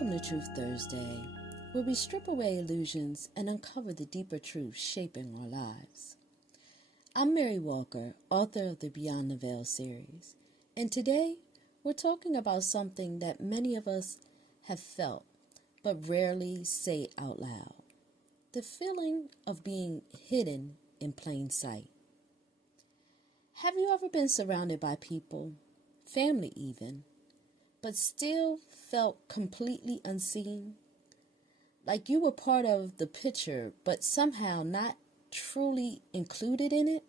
Welcome to Truth Thursday, where we strip away illusions and uncover the deeper truth shaping our lives. I'm Mary Walker, author of the Beyond the Veil series, and today we're talking about something that many of us have felt but rarely say out loud: the feeling of being hidden in plain sight. Have you ever been surrounded by people, family even, but still felt completely unseen? Like you were part of the picture, but somehow not truly included in it?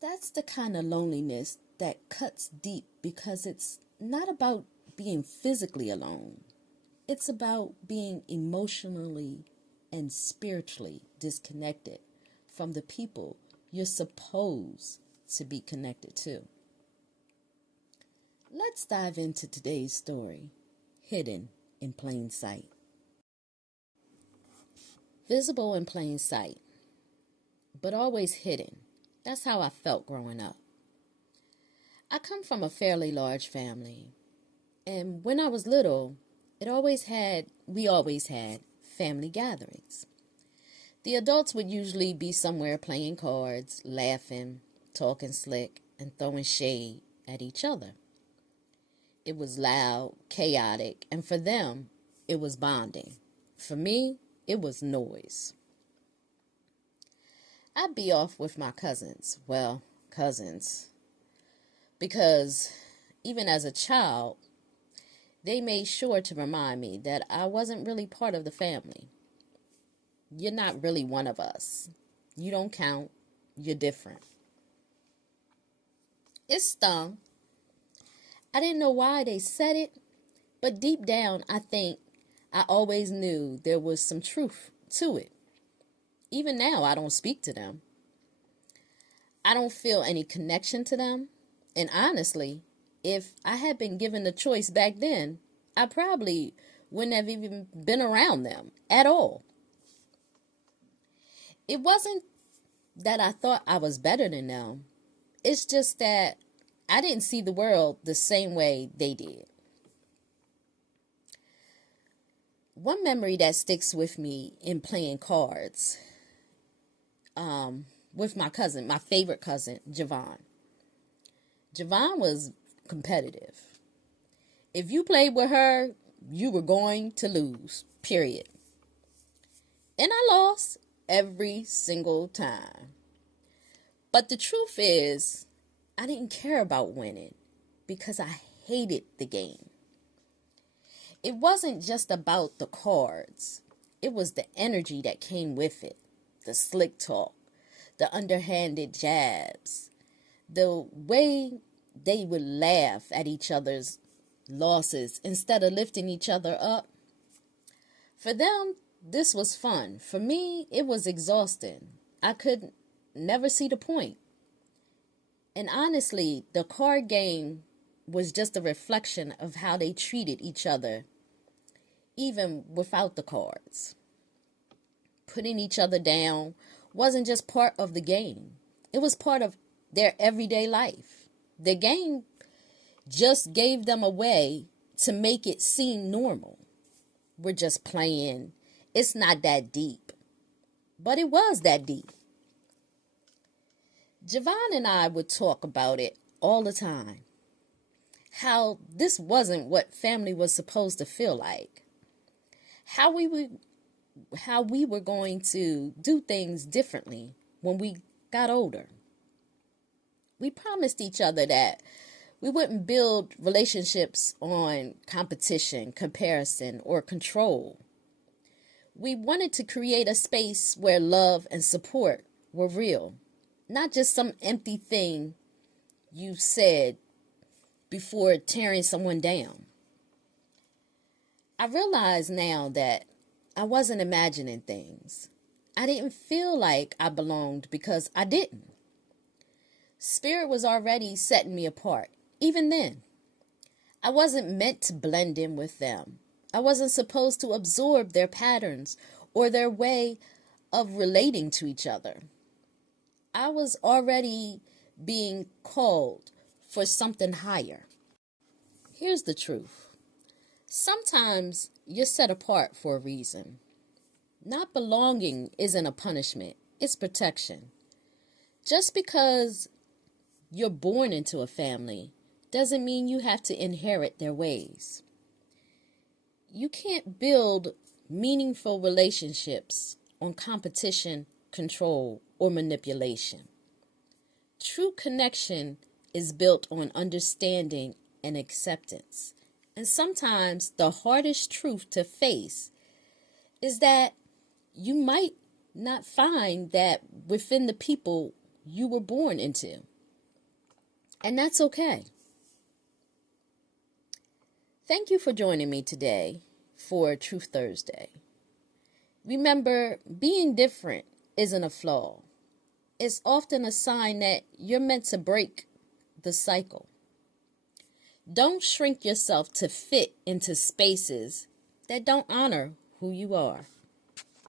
That's the kind of loneliness that cuts deep, because it's not about being physically alone. It's about being emotionally and spiritually disconnected from the people you're supposed to be connected to. Let's dive into today's story, Hidden in Plain Sight. Visible in plain sight, but always hidden. That's how I felt growing up. I come from a fairly large family, and when I was little, we always had family gatherings. The adults would usually be somewhere playing cards, laughing, talking slick, and throwing shade at each other. It was loud, chaotic, and for them, it was bonding. For me, it was noise. I'd be off with my cousins, because even as a child, they made sure to remind me that I wasn't really part of the family. You're not really one of us. You don't count. You're different. It stung. I didn't know why they said it, but deep down, I think I always knew there was some truth to it. Even now, I don't speak to them. I don't feel any connection to them. And honestly, if I had been given the choice back then, I probably wouldn't have even been around them at all. It wasn't that I thought I was better than them. It's just that I didn't see the world the same way they did. One memory that sticks with me in playing cards with my cousin, my favorite cousin, Javon. Javon was competitive. If you played with her, you were going to lose, period. And I lost every single time. But the truth is, I didn't care about winning because I hated the game. It wasn't just about the cards. It was the energy that came with it. The slick talk, the underhanded jabs, the way they would laugh at each other's losses instead of lifting each other up. For them, this was fun. For me, it was exhausting. I could never see the point. And honestly, the card game was just a reflection of how they treated each other, even without the cards. Putting each other down wasn't just part of the game. It was part of their everyday life. The game just gave them a way to make it seem normal. We're just playing. It's not that deep. But it was that deep. Javon and I would talk about it all the time. How this wasn't what family was supposed to feel like. How we were going to do things differently when we got older. We promised each other that we wouldn't build relationships on competition, comparison, or control. We wanted to create a space where love and support were real. Not just some empty thing you said before tearing someone down. I realize now that I wasn't imagining things. I didn't feel like I belonged because I didn't. Spirit was already setting me apart, even then. I wasn't meant to blend in with them. I wasn't supposed to absorb their patterns or their way of relating to each other. I was already being called for something higher. Here's the truth. Sometimes you're set apart for a reason. Not belonging isn't a punishment, it's protection. Just because you're born into a family doesn't mean you have to inherit their ways. You can't build meaningful relationships on competition, control, or manipulation. True connection is built on understanding and acceptance. And sometimes the hardest truth to face is that you might not find that within the people you were born into. And that's okay. Thank you for joining me today for Truth Thursday. Remember, being different isn't a flaw. It's often a sign that you're meant to break the cycle. Don't shrink yourself to fit into spaces that don't honor who you are.